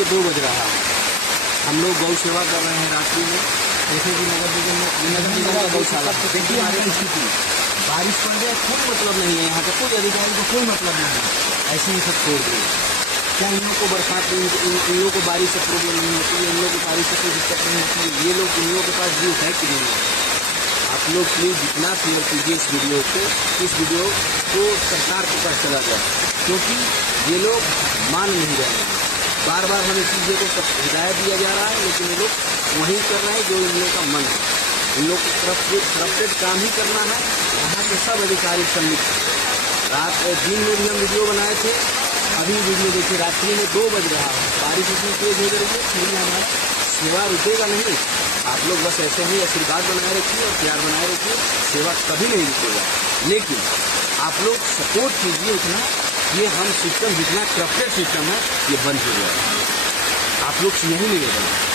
के 2 बज रहा है। हम लोग गौ सेवा कर रहे हैं रात्रि में, जैसे कि नगर निगम का गौशाला। देखिए हमारे स्थिति, बारिश पड़ जाए कोई मतलब नहीं है, यहाँ का कोई अधिकारी को कोई मतलब नहीं है, ऐसे ही सब छोड़ दिए। क्या इन लोगों को बरसात इन लोगों को बारिश से प्रॉब्लम नहीं होती है, इन लोगों को बारिश से कोई दिक्कत नहीं होती है? ये लोग इन लोगों के पास व्यू है कि नहीं है? आप लोग प्लीज़ जितना शेयर कीजिए इस वीडियो को सरकार के पास चला जाए, क्योंकि ये लोग मान नहीं रहे हैं। बार बार हमें चीज़ों को हिदायत दिया जा रहा है, लेकिन ये लोग वही कर रहे हैं जो इन लोगों का मन है। इन लोग को करप्टेड काम ही करना है। यहाँ के सब अधिकारी सम्मिलित। दिन में भी हम वीडियो बनाए थे, अभी वीडियो देखिए रात्रि में 2 बज रहा है, बारिश इतनी तेज हो रही है, फिर हमारा सेवा रुकेगा नहीं। आप लोग बस ऐसे ही आशीर्वाद बनाए रखिए और प्यार बनाए रखिए, सेवा कभी नहीं रुकेगा। लेकिन आप लोग सपोर्ट कीजिए इतना, ये हम सिस्टम जितना करप्टेड सिस्टम है ये बंद हो गया। आप लोग से यही निवेदन है।